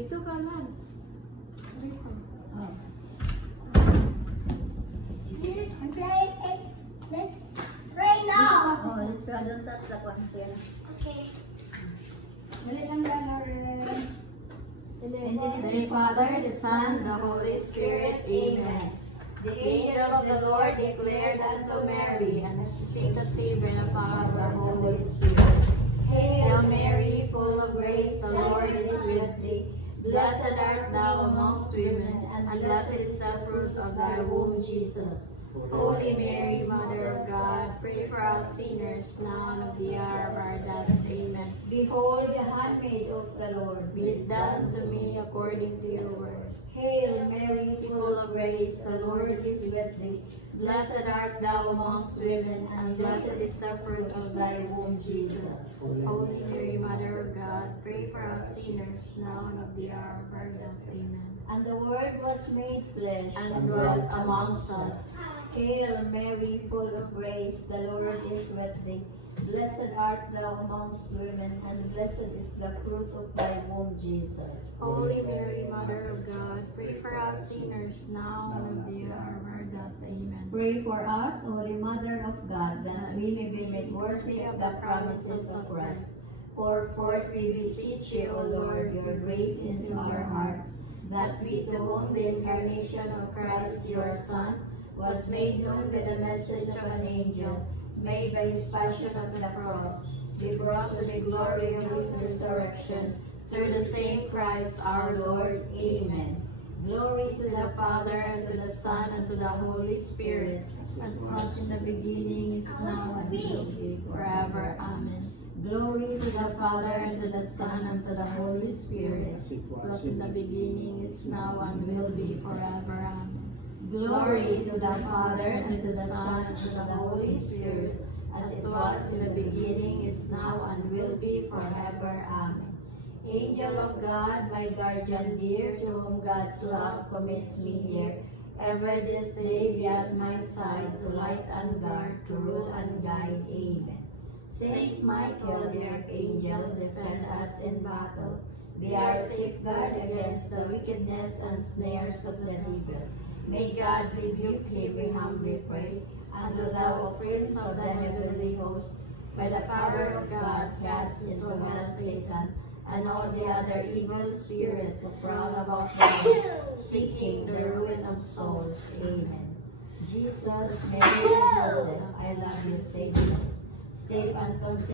Ito ka, Lance. Ito. Oh. Let's pray now. Oh, let's pray. Don't touch that one, sir. Okay. Dali lang lang, Aaron. In the name of the Father, the Son, the Holy Spirit. Amen. The angel of the Lord declared unto Mary, and she conceived in the power of the Holy Spirit. Hail Mary, full of grace, the Lord is with thee. Blessed art thou amongst women, and blessed is the fruit of thy womb, Jesus. Holy Mary, Mother of God, pray for us sinners, now and at the hour of our death. Amen. Behold the handmaid of the Lord. Be it done to me according to your word. Hail Mary, Full of grace, the Lord is with thee. Blessed art thou amongst women, and blessed is the fruit of thy womb, Jesus. Holy Mary, Mother of God, pray for us sinners, now and at the hour of our death. Amen. And the Word was made flesh And dwelt amongst us. Hail Mary, full of grace, the Lord is with thee. Blessed art thou amongst women, and blessed is the fruit of thy womb, Jesus. Holy Mary, Mother of God, pray for us sinners, now and at the hour of our death. Amen. Pray for us, Holy Mother of God, that we may be made worthy of the promises of Christ. Pour forth, we beseech you, O Lord, your grace into our hearts, that we, to whom the incarnation of Christ, your Son, was made known by the message of an angel, may by his passion on the cross be brought to the glory of his resurrection, through the same Christ our Lord. Amen. Glory to the Father, and to the Son, and to the Holy Spirit, as was in the beginning, is now, and will be forever. Amen. Glory to the Father, and to the Son, and to the Holy Spirit, as was in the beginning, is now, and will be forever. Amen. Glory to the Father, and to the Son, and to the Holy Spirit, as it was in the beginning, is now, and will be forever. Amen. Angel of God, my guardian dear, to whom God's love commits me here, ever this day be at my side, to light and guard, to rule and guide. Amen. Saint Michael, the archangel, defend us in battle. Be our safeguard against the wickedness and snares of the devil. May God rebuke him, we humbly pray. And do thou, O Prince of the heavenly host, by the power of God, cast into hell Satan, and all the other evil spirits that prowl about the world, seeking the ruin of souls. Amen. Jesus, Mary, and Joseph, I love you, save us. Save and consider